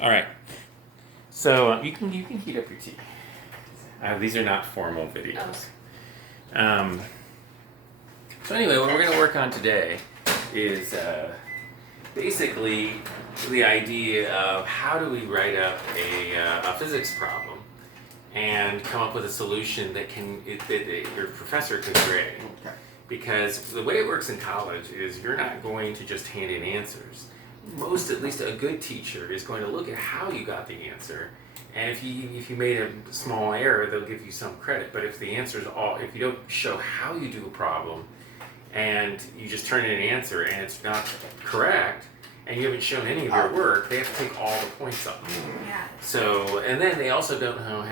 All right. So you can heat up your tea. These are not formal videos. So anyway, what we're going to work on today is basically the idea of how do we write up a physics problem and come up with a solution that your professor can grade. Okay. Because the way it works in college is you're not going to just hand in answers. At least a good teacher, is going to look at how you got the answer, and if you made a small error, they'll give you some credit. But if the answer is if you don't show how you do a problem, and you just turn in an answer and it's not correct, and you haven't shown any of your work, they have to take all the points up. Yeah. So, and then they also don't know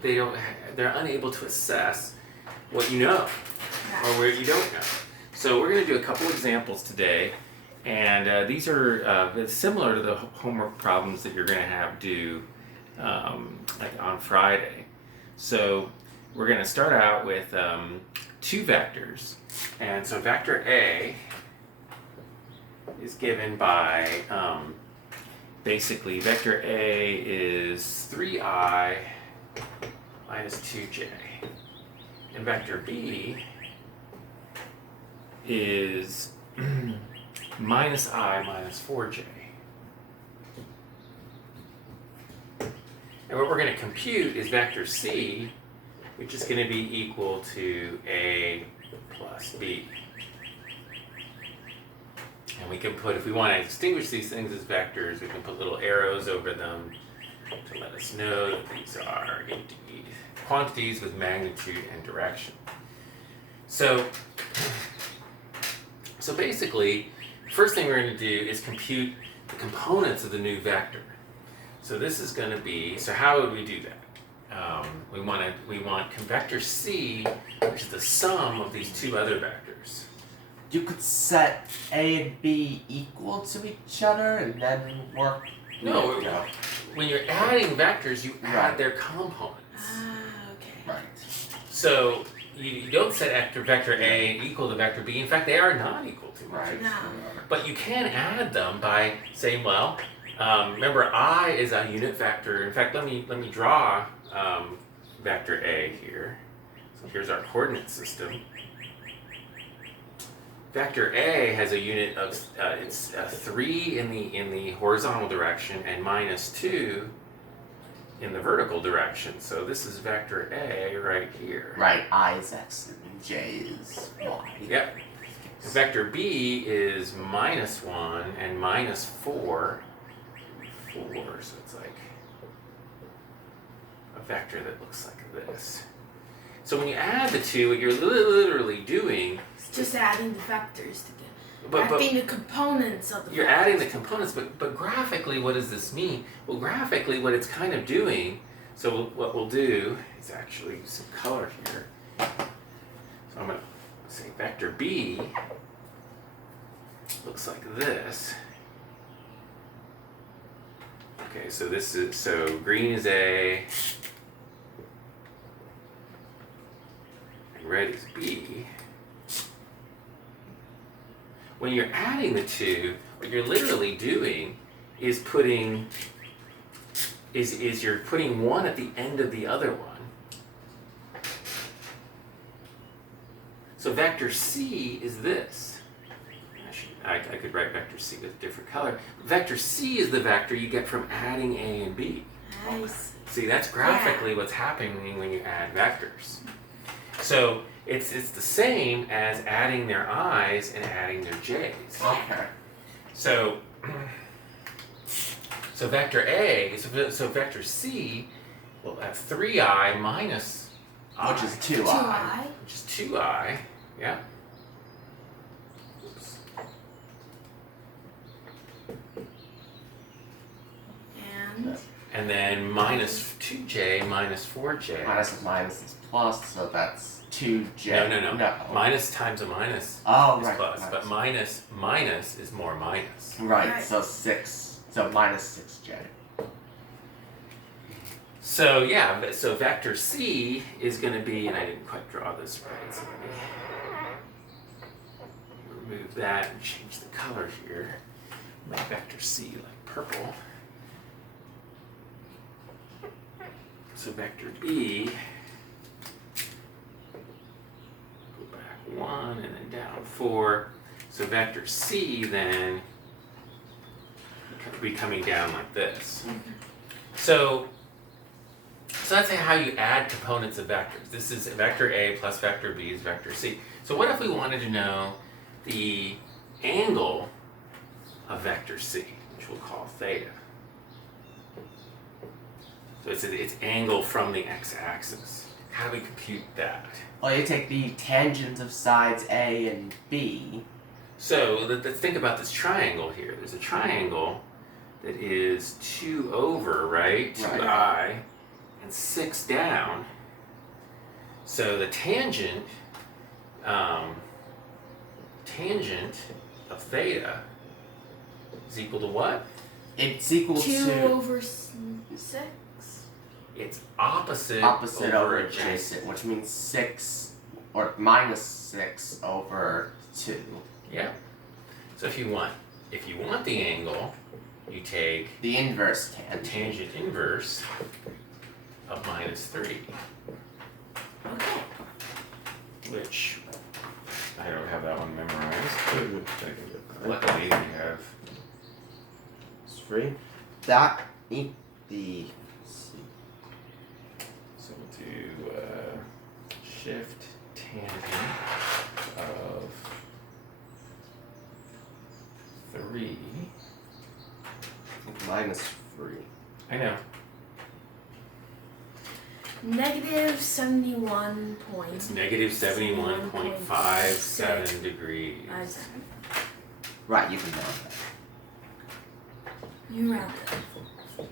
they're unable to assess what you know or where you don't know. So we're going to do a couple examples today. And these are similar to the homework problems that you're going to have due like on Friday. So we're going to start out with two vectors. And so vector A is given by, basically vector A is 3i minus 2j. And vector B is minus I minus 4j. And what we're going to compute is vector C, which is going to be equal to A plus B. And we can put, if we want to distinguish these things as vectors, we can put little arrows over them to let us know that these are indeed quantities with magnitude and direction. So basically, first thing we're going to do is compute the components of the new vector. So this is going to be, so how would we do that? We want vector C, which is the sum of these two other vectors. You could set A and B equal to each other and then work. No, when you're adding vectors, you add Right. their components. Okay. Right. So you don't set vector A equal to vector B. In fact, they are not equal to each other. Right. No. But you can add them by saying, well, remember I is a unit vector. In fact, let me draw vector A here. So here's our coordinate system. Vector A has a unit of it's 3 in the horizontal direction and minus 2 in the vertical direction. So this is vector A right here. Right. I is X and J is Y. Yep. Vector B is minus 1 and minus 4. 4, so it's like a vector that looks like this. So when you add the two, what you're literally doing It's just adding the vectors together. But adding the components of the you're vectors. adding the components, but graphically, what does this mean? Well, graphically, what it's kind of doing, so what we'll do is actually use some color here. So I'm going to say vector B looks like this. Okay, so green is A, and red is B. When you're adding the two, what you're literally doing is you're putting one at the end of the other one. So vector C is this. I could write vector C with a different color. Vector C is the vector you get from adding A and B. Nice. See, that's graphically what's happening when you add vectors. So it's the same as adding their i's and adding their j's. Okay. So vector A, so vector C will have 3i minus I, Which is 2I. 2i. which is 2i, yeah. Oops. And then minus 2j minus 4j. Minus is plus, so that's 2J. No. Minus times a minus Oh, is right. plus, Minus. but minus is more minus. Right, Right. so 6. So minus 6J. So yeah, so vector C is going to be, and I didn't quite draw this right, so let me remove that and change the color here. Make vector C like purple. So vector B, go back 1 and then down 4. So vector C then be coming down like this. So that's how you add components of vectors. This is vector A plus vector B is vector C. So what if we wanted to know the angle of vector C, which we'll call theta? So it's angle from the x-axis. How do we compute that? Well, you take the tangents of sides A and B. So let's think about this triangle here. There's a triangle that is 2 over, right? 2i, and 6 down. So the tangent of theta is equal to what? It's equal 2 to over 6. It's opposite over adjacent, which means 6 or minus 6 over 2. Yeah. So if you want the angle, you take The inverse the tangent. tangent inverse of minus 3, Okay. which I don't have that one memorized. Good. I can get that. Luckily, we have. It's free. That need the So we'll do shift tangent of 3. minus 3. I know. Negative 71 It's points. negative 71.57 degrees. Right, you can round that. You round it.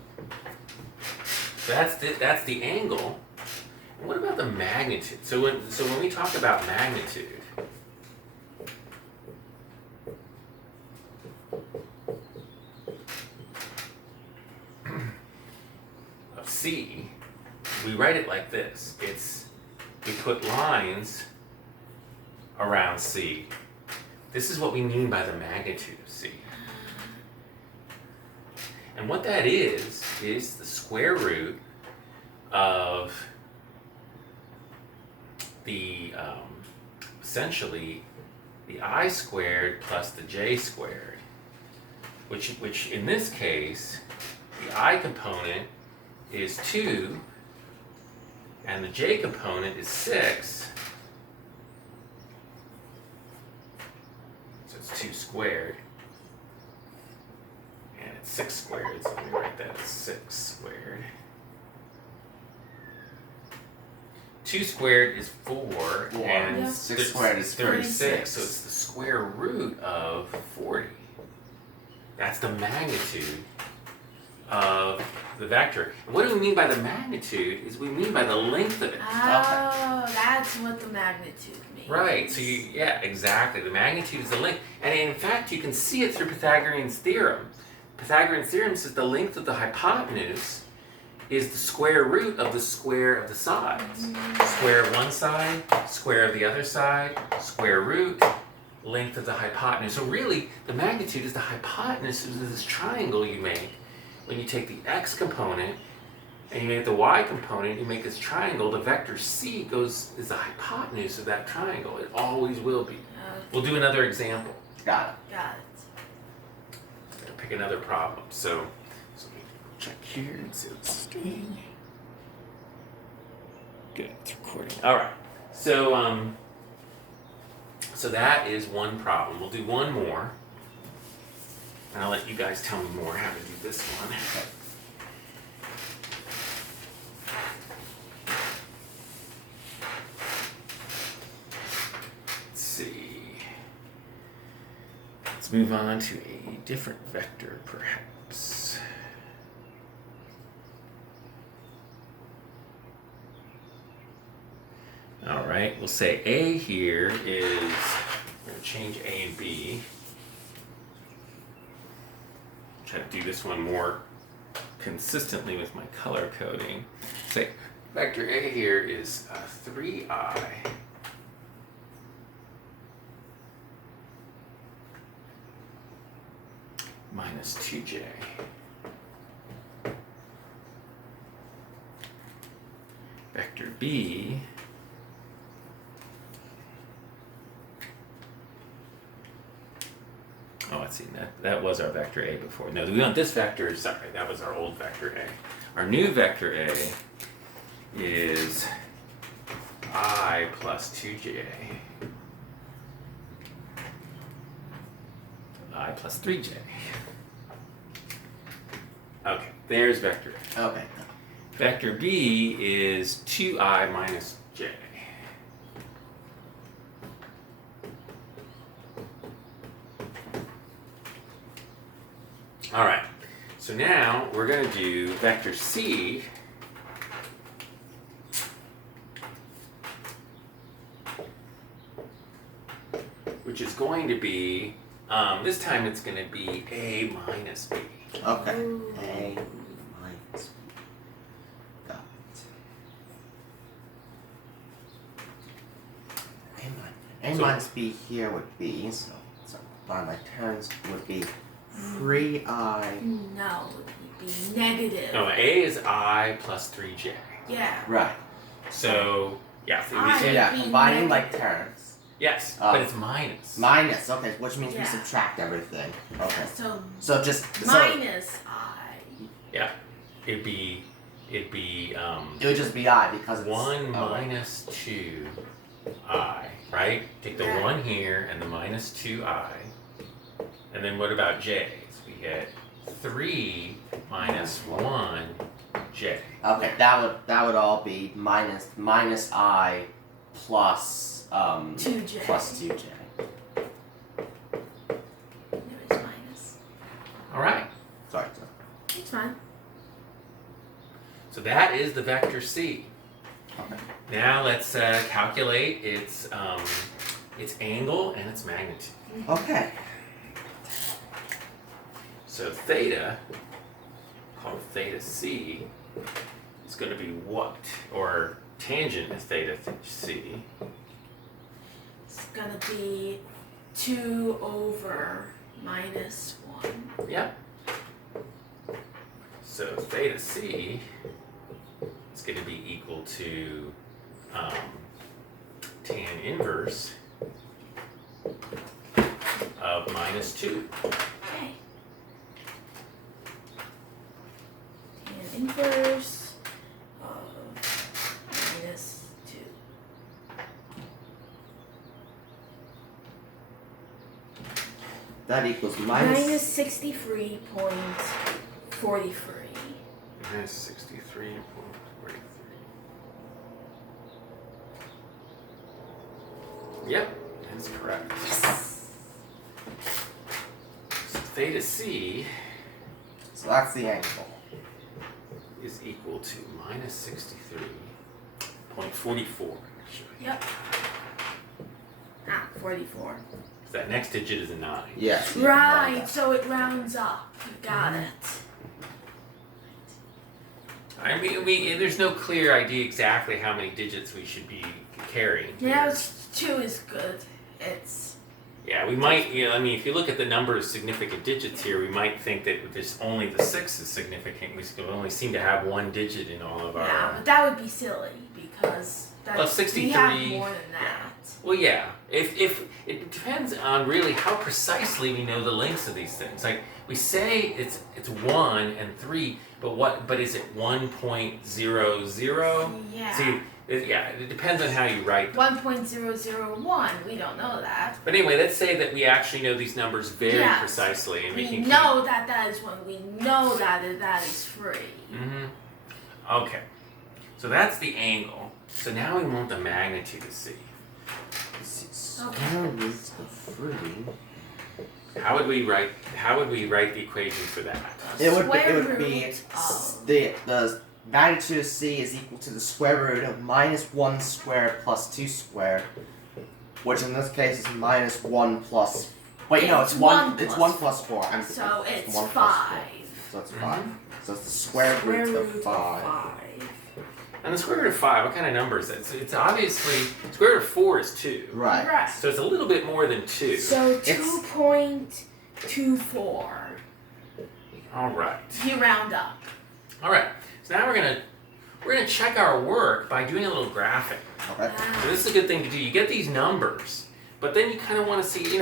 So that's the angle. And what about the magnitude? So when we talk about magnitude, of C, we write it like this. We put lines around C. This is what we mean by the magnitude of C. And what that is the square root of the, essentially, the I squared plus the J squared, which in this case, the I component is 2, and the J component is 6. So it's 2 squared. And it's 6 squared, so let me write that as 6 squared. 2 squared is 4, and Yeah. 6 squared is 36, so it's the square root of 40. That's the magnitude of the vector. And what do we mean by the magnitude is we mean by the length of it. Oh, that's what the magnitude means. Right, so yeah, exactly. The magnitude is the length. And in fact, you can see it through Pythagorean's theorem. Pythagorean's theorem says the length of the hypotenuse is the square root of the square of the sides. Square of one side, square of the other side, square root, length of the hypotenuse. So really, the magnitude is the hypotenuse of this triangle you make. When you take the x component and you make the y component, you make this triangle, the vector C is the hypotenuse of that triangle. It always will be. We'll do another example. Got it. Got it. Pick another problem. So let me check here and see what's doing. Good, it's recording. All right. So so that is one problem. We'll do one more, and I'll let you guys tell me more how to do this one. Let's see. Let's move on to a different vector, perhaps. All right, we'll say A here is, we're going to change A and B. Try to do this one more consistently with my color coding. Say vector A here is 3i minus 2j. vector B. Oh, let's see, that was our vector A before. No, we want this vector, sorry, that was our old vector A. Our new vector A is I plus 2j. I plus 3j. Okay, there's vector A. Okay. Vector B is 2I minus j. All right, so now we're going to do vector C. Which is going to be, this time it's going to be A minus B. Okay. Ooh. A minus B. Got it. A So- minus B here would be, so by my terms would be 3I. No, it would be negative. No, A is I plus 3j. Yeah. Right. So, yeah, so we I- So say, yeah, be combining negative. like terms. yes, Oh. but it's minus. Minus, okay, which means we Yeah. subtract everything. Okay. So So just minus I. It'd be, it would just be I because it's 1 oh, wait. minus 2I, right? Take the Yeah. 1 here and the minus 2I. And then what about j? So we get 3 minus 1j. Okay, that would all be minus I plus 2j. plus 2j. There is minus. All right, Sorry. It's fine. so that is the vector C. Okay. Now let's calculate its angle and its magnitude. Okay. So theta, called theta C, is going to be what? Or tangent is theta C. It's gonna be 2 over minus 1. Yep. So theta C is going to be equal to tan inverse of minus 2. Okay. Tan inverse of minus 2. That equals Minus 63.43. Minus 63.43. Yep, that's correct. So theta C So that's the angle. is equal to minus 63.44, actually. Yep. Ah, 44. So that next digit is a 9. Yes. Right, so it rounds up. You got it. I mean, there's no clear idea exactly how many digits we should be carrying. Yeah, here. it's 2 is good. It's Yeah, we might, I mean, if you look at the number of significant digits here, we might think that just only the 6 is significant. We only seem to have one digit in all of yeah, our. but that would be silly because that's Well, 63 we have more than that. Well, yeah. If it depends on really how precisely we know the lengths of these things. Like we say it's 1 and 3, but is it 1.00? Yeah. See, it depends on how you write them. 1.001. We don't know that. But anyway, let's say that we actually know these numbers very Yes. precisely, and we We can know that that is 1. We know that that is free. Mm-hmm. Okay. So that's the angle. So now we want the magnitude to see. Square root of 3. How would we write the equation for that? It would Square be root of- the magnitude of C is equal to the square root of minus 1 squared plus 2 squared, which in this case is minus 1 plus. Wait, no, it's 1. It's 1 plus 4. So it's 1 plus 4. 5. So it's 5. So it's the square root of 5. And the square root of 5, what kind of number is that? It's obviously, square root of 4 is 2. Right. Right. So it's a little bit more than 2. So It's- 2.24. All right. If you round up. All right. So now we're going to we're going to check our work by doing a little graphing. Okay. So this is a good thing to do. You get these numbers, but then you kind of want to see,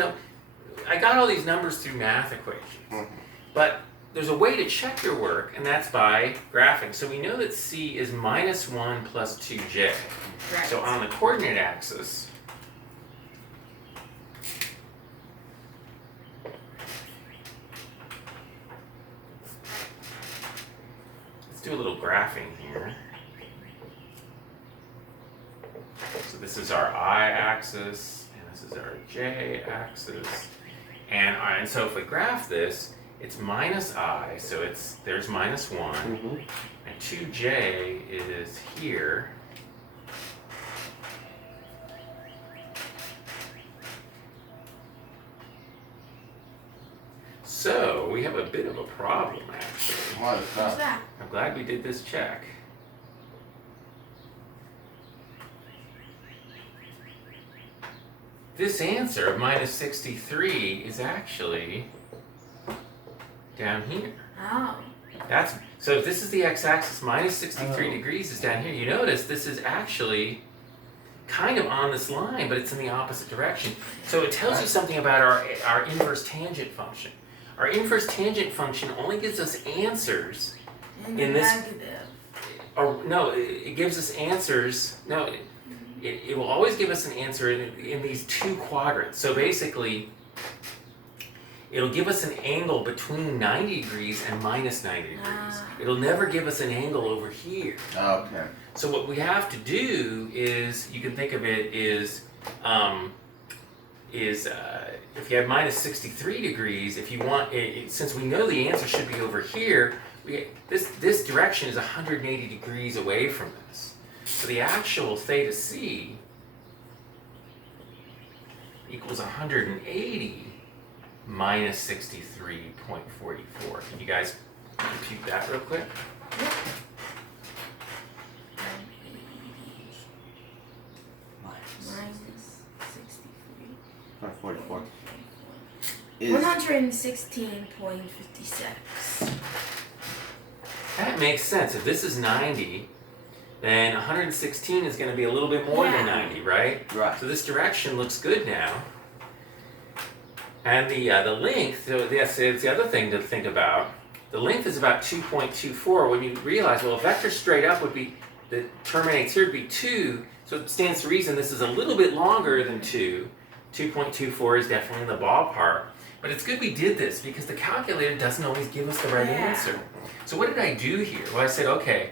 I got all these numbers through math equations, but there's a way to check your work, and that's by graphing. So we know that C is -1 plus 2j. Right. So on the coordinate axis, let's do a little graphing here. So this is our I-axis, and this is our J-axis. And so if we graph this, it's -I, so there's -1, and 2j is here. So we have a bit of a problem, actually. What is What's that? that? I'm glad we did this check. This answer of -63 is actually down here. Oh. So if this is the x-axis, -63 degrees is down here. You notice this is actually kind of on this line, but it's in the opposite direction. So it tells you something about our inverse tangent function. Our inverse tangent function only gives us answers And in this- negative. or no, it gives us answers. No, it will always give us an answer in these two quadrants. So basically, it'll give us an angle between 90 degrees and -90 degrees. It'll never give us an angle over here. Okay. So what we have to do is, you can think of it if you have -63 degrees, if you want, since we know the answer should be over here, this direction is 180 degrees away from this. So the actual theta c equals 180 -63.44. Can you guys compute that real quick? -63. 44. Is 116.56. That makes sense. If this is 90, then 116 is going to be a little bit more than Yeah. 90, right? right. So this direction looks good now. And the length, so yes, it's the other thing to think about. The length is about 2.24 when you realize, well, a vector straight up would be, that terminates here would be 2, so it stands to reason this is a little bit longer than 2. 2.24 is definitely in the ballpark. But it's good we did this because the calculator doesn't always give us the right Yeah. answer. So what did I do here? Well, I said, okay,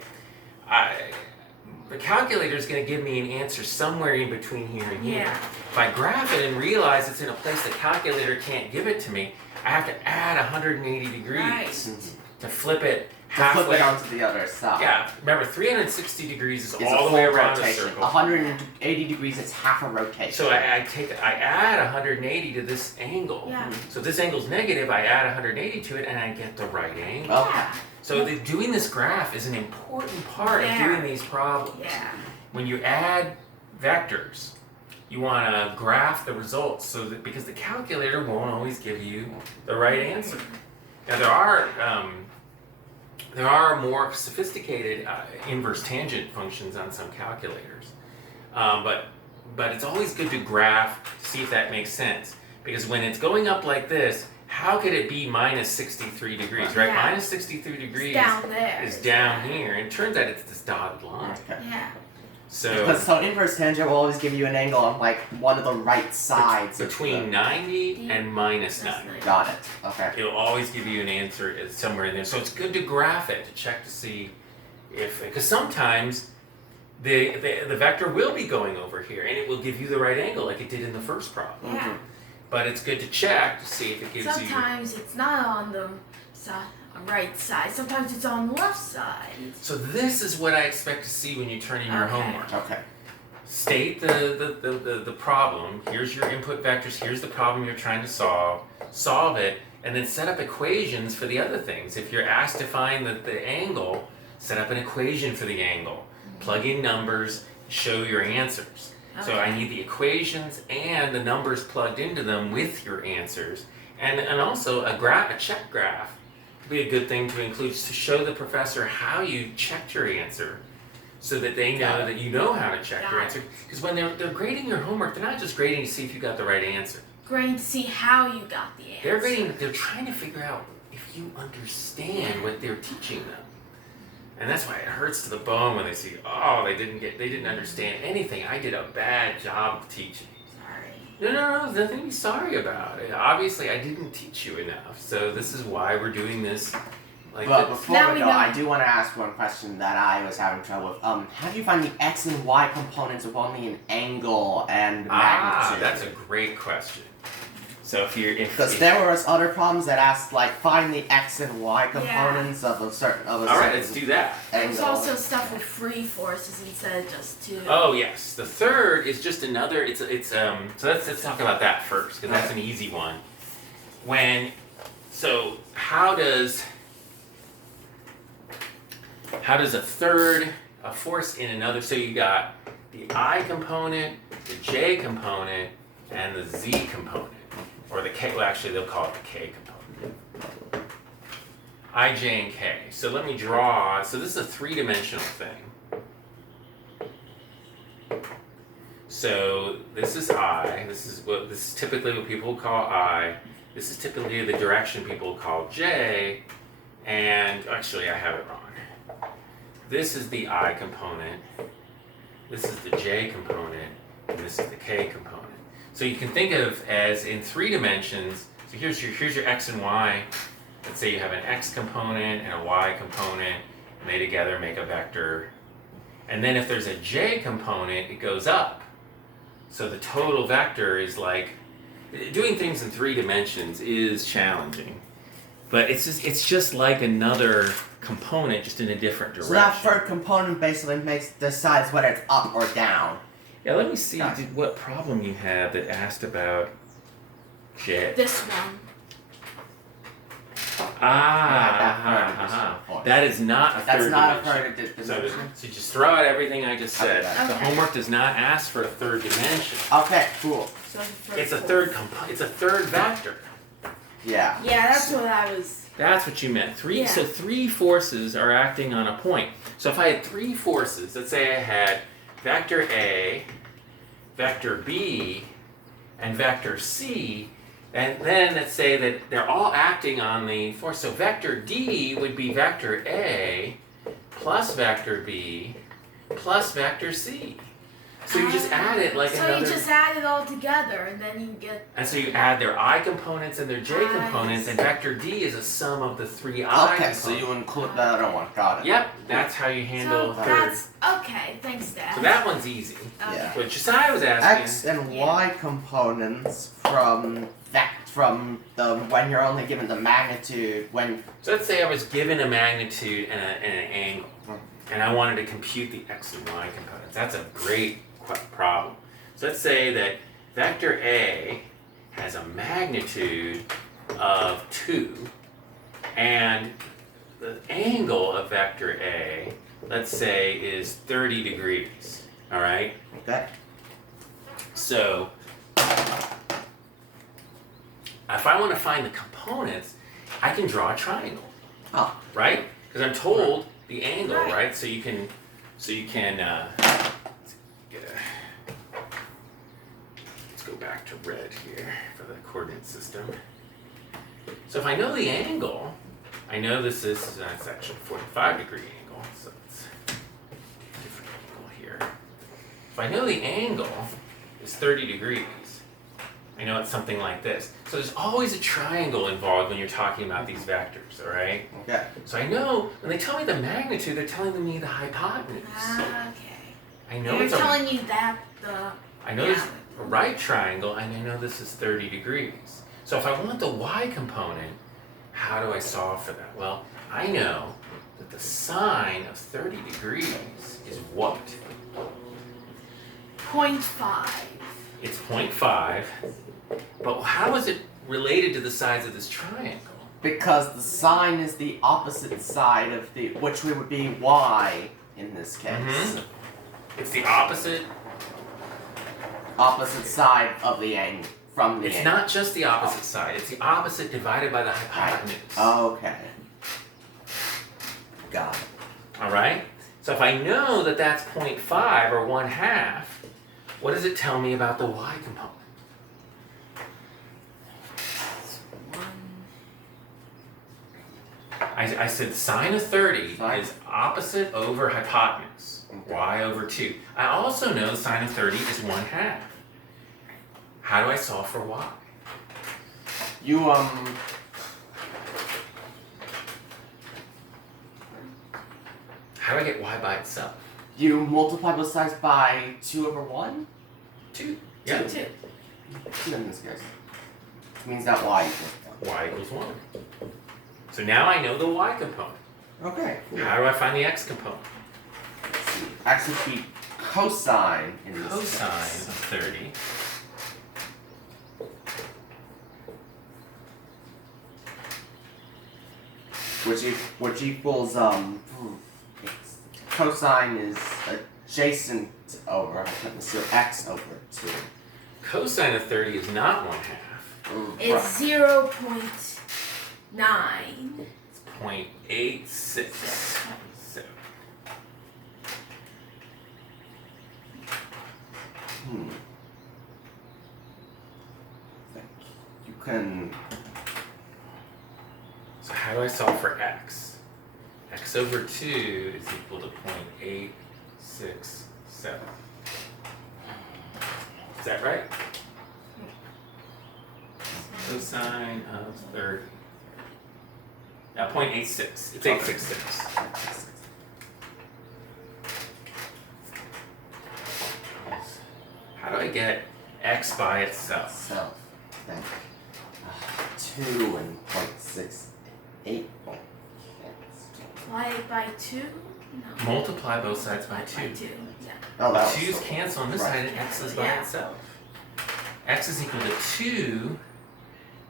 the calculator is going to give me an answer somewhere in between here and here. Yeah. If I graph it and realize it's in a place the calculator can't give it to me, I have to add 180 degrees Right. to flip it To flip halfway. it onto the other side. Yeah, remember 360 degrees is It's a all the full way around the rotation. circle. 180 degrees, it's half a rotation. So I add 180 to this angle. Yeah. So if this angle's negative, I add 180 to it and I get the right angle. Okay. Yeah. So doing this graph is an important part of Yeah. doing these problems. Yeah. When you add vectors, you want to graph the results so that, because the calculator won't always give you the right answer. Now there are more sophisticated inverse tangent functions on some calculators, but it's always good to graph to see if that makes sense, because when it's going up like this, how could it be -63 degrees, right? Yeah. -63 degrees It's down there. is down here, and it turns out it's this dotted line. Okay. Yeah. So So inverse tangent will always give you an angle on like one of the right sides. of between 90 and That's -90. nice. Got it. Okay. It'll always give you an answer somewhere in there. So it's good to graph it to check to see if, because sometimes the vector will be going over here and it will give you the right angle like it did in the first problem. Yeah. But it's good to check to see if it gives you. Sometimes it's not on the right side. Sometimes it's on the left side. So this is what I expect to see when you turn in your Okay. homework. Okay. State the problem. Here's your input vectors. Here's the problem you're trying to solve. Solve it, and then set up equations for the other things. If you're asked to find the angle, set up an equation for the angle. Plug in numbers, show your answers. So I Okay. need the equations and the numbers plugged into them with your answers, and also a check graph would be a good thing to include to show the professor how you checked your answer. so that they know that you know how to check your Got it. answer. Because when they're grading your homework, they're not just grading to see if you got the right answer. Grading to see how you got the answer. They're trying to figure out if you understand what they're teaching them. And that's why it hurts to the bone when they see, oh, they didn't understand anything. I did a bad job of teaching. Sorry. No, there's nothing to be sorry about. Obviously, I didn't teach you enough. So this is why we're doing this. But before Now we we go, know. I do want to ask one question that I was having trouble with. How do you find the x and y components of only an angle and magnitude? That's a great question. So Because there was other problems that asked like find the x and y components of a certain all right, let's do that. There's angle. also stuff with free forces instead of just two. Oh yes, the third is just another. So let's talk about that first because that's an easy one. How does a force in another? So you got the I component, the J component, and the Z component, or the K. Well, actually, they'll call it the K component. I, J, and K. So let me draw. So this is a three-dimensional thing. So this is I. This is typically what people call I. This is typically the direction people call J. And actually, I have it wrong. This is the I component. This is the J component, and this is the K component. So you can think of as in three dimensions. So here's your x and y. Let's say you have an x component and a y component, and they together make a vector. And then if there's a j component, it goes up. So the total vector is like, doing things in three dimensions is challenging. But it's just like another component, just in a different direction. So that third component basically decides whether it's up or down. Yeah, let me see Gotcha. what problem you had that asked about j. This one. That is not a That's third not a dimension. third So dimension. just throw out everything I just said. Okay. The Okay. homework does not ask for a third dimension. Okay, cool. So for It's a force. it's a third vector. Yeah. Yeah, that's what I was. That's what you meant. Yeah. So three forces are acting on a point. So if I had three forces, let's say I had vector A, vector B, and vector C, and then let's say that they're all acting on the force. So vector D would be vector A plus vector B plus vector C. So you just add it like so another. you just add it all together, and then you get. And so you add their I components and their J I components, and see. vector D is a sum of the three I Okay, so components. you include the other one. Got it. Yep, that's how you handle So third. that's okay. Thanks, Dad. So that one's easy. Okay. Yeah. What Josiah was asking. X and Yeah. Y components from the when you're only given the magnitude when So let's say I was given a magnitude and an angle, and I wanted to compute the X and Y components. That's a great problem. So let's say that vector A has a magnitude of 2, and the angle of vector A, let's say, is 30 degrees. All right? okay. So, if I want to find the components, I can draw a triangle. Oh. Right? Because I'm told the angle, Right. right? So you can let's go back to red here for the coordinate system. So if I know the angle, I know that's actually a 45-degree angle, so it's a different angle here. If I know the angle is 30 degrees, I know it's something like this. So there's always a triangle involved when you're talking about these vectors, all right? Okay. So I know when they tell me the magnitude, they're telling me the hypotenuse. Okay. I know They're it's a telling you that I know there's a right triangle, and I know this is 30 degrees. So if I want the y component, how do I solve for that? Well, I know that the sine of 30 degrees is what? 0.5. It's 0.5, but how is it related to the sides of this triangle? Because the sine is the opposite side of the which would be y in this case. Mhm. It's the opposite. Opposite side of the angle from the It's angle. not just the opposite side. It's the opposite divided by the hypotenuse. Okay. Got it. All right? So if I know that that's 0.5 or 1/2, what does it tell me about the y component? I said sine of 30 is opposite over hypotenuse, y over 2. I also know sine of 30 is 1/2. How do I solve for y? You How do I get y by itself? you multiply both sides by 2 over 1? 2. Yeah. 2. 2 in this case. Which means that y equals 1. Y equals 1. So now I know the y component. Okay, cool. How do I find the x component? Let's see. X would be cosine in this Cosine case. of 30. Which equals cosine is adjacent over hypotenuse, so x over 2. Cosine of 30 is not 1/2. It's 0.9. 0.86. So, You can. so how do I solve for x? X over 2 is equal to 0.867. Is that right? Cosine of 30. Now 0.86. It's 866. How do I get x by itself? So, then 2 and 0.68 won't cancel. Multiply it by 2? No. Multiply both sides by Multiply 2. 2. Yeah. Oh, that was 2's so cancel on this right. side and x is by Yeah. itself. X is equal to 2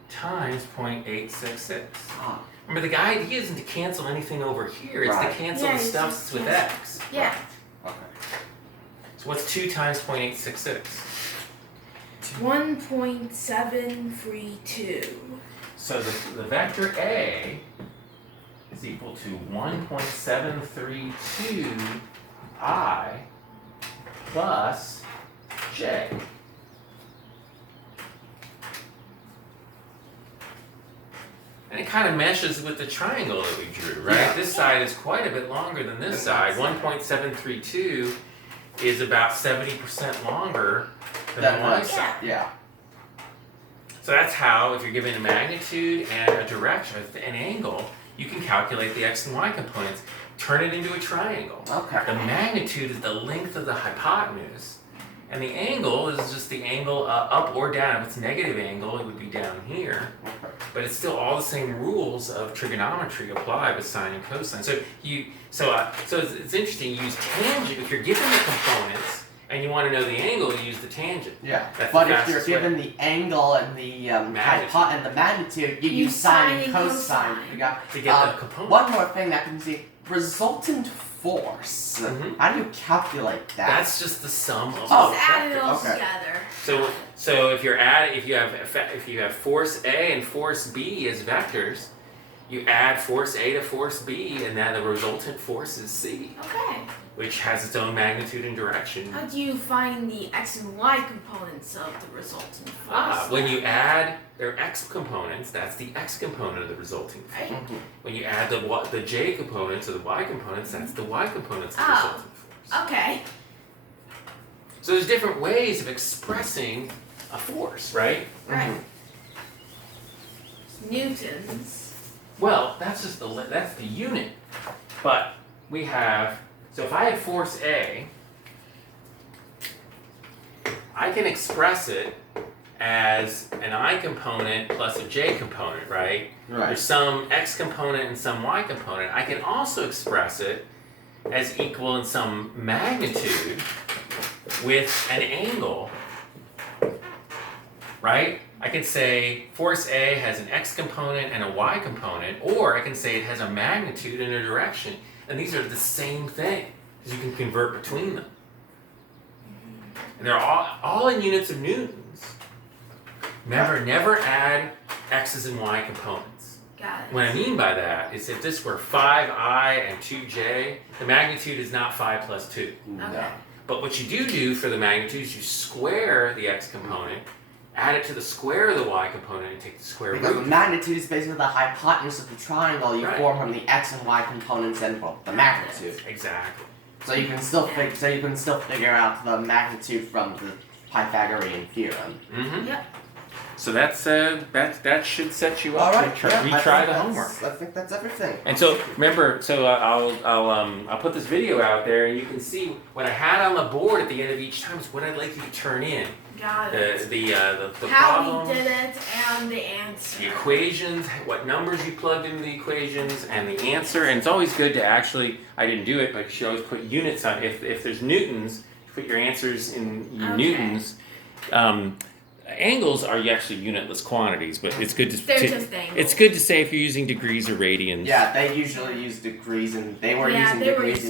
times 0.866. Ah, Remember, the idea isn't to cancel anything over here, it's Right. to cancel Yeah, the it's stuff just with cancel. x. Yeah. okay. So what's 2 times 0.866? 1.732. So the vector A is equal to 1.732 I plus J. And it kind of meshes with the triangle that we drew, right? Yeah. This side is quite a bit longer than this side. 1.732 is about 70% longer than the y That's, side. yeah. So that's how, if you're given a magnitude and a direction, an angle, you can calculate the x and y components, turn it into a triangle. Okay. The magnitude is the length of the hypotenuse, and the angle is just the angle up or down. If it's negative angle, it would be down here. Okay. But it's still all the same rules of trigonometry apply with sine and cosine. So it's interesting. You use tangent if you're given the components and you want to know the angle. You use the tangent. Yeah. That's But the if you're fastest way. given the angle and the Magnitude. and the magnitude, you Use use sine sine and and cosine. cosine. You got To get the component. one more thing that can see resultant force. Mhm. How do you calculate that? That's just the sum of Oh, both Just add it vectors. all okay. together. So if you have force A and force B as vectors, you add force A to force B, and then the resultant force is C, Okay. which has its own magnitude and direction. How do you find the x and y components of the resultant force? When you add their x components, that's the x component of the resulting force. Right. Mhm. When you add the j components or the y components, that's the y components of the Oh. resultant force. Okay. So there's different ways of expressing a force, right? Right. Mhm. Newtons. Well, that's the unit. But we have, so if I had force A, I can express it as an I component plus a j component, right? Right. There's some x component and some y component. I can also express it as equal in some magnitude with an angle, right? I can say force A has an x component and a y component, or I can say it has a magnitude and a direction, and these are the same thing, because you can convert between them. And they're all in units of newtons. Remember, never add x's and y components. Got it. What I mean by that is if this were 5i and 2j, the magnitude is not 5 plus 2. Okay. But what you do for the magnitude is you square the x component, add it to the square of the y component, and take the square Because the root. magnitude is basically the hypotenuse of the triangle you Right. form from the x and y components and well, the magnitude. Exactly. So you can still figure out the magnitude from the Pythagorean theorem. Mm-hmm. Yep. So that should set you up All right. to yeah, retry the homework. I think that's everything. And so remember, I'll put this video out there, and you can see what I had on the board at the end of each time is what I'd like you to turn in. Got it. The How problem, we did it and the answer. the equations, what numbers you plugged into the equations, and the answer. And it's always good to actually, I didn't do it, but you should always put units on. If there's newtons, put your answers in newtons. Angles are actually unitless quantities, but it's good They're just angles. it's good to say if you're using degrees or radians. Yeah, they usually use degrees, and they were Yeah, using they were degrees using